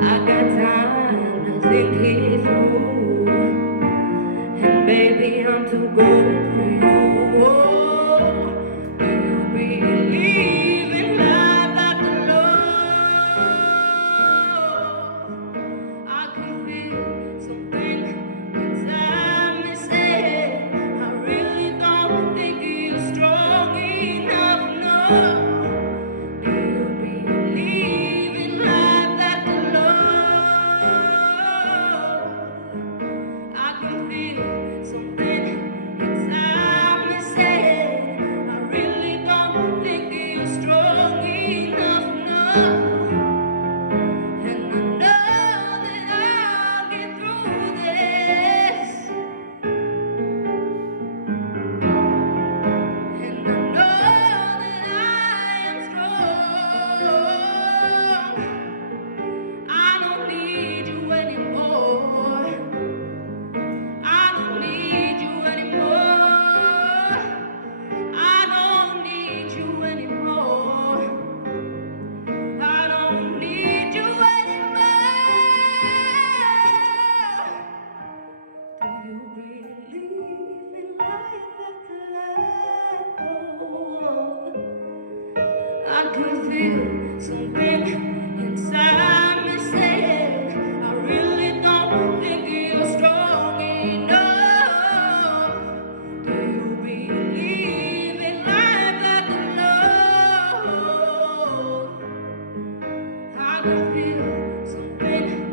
I got time to think it through, and baby, I'm too good for you. Oh, do you believe in life after love? I can feel something inside me say, I really don't think you're strong enough, no. Do you believe in life after love? I can feel something inside me say, I really don't think you're strong enough, no. And I know that I'll get through this. And I know that I am strong. I don't need you anymore. I don't need you anymore. I don't need you anymore. I don't need you anymore. Do you believe in life after love? I can feel something inside me saying, I really don't think you're strong enough. Do you believe in life after love? I can feel something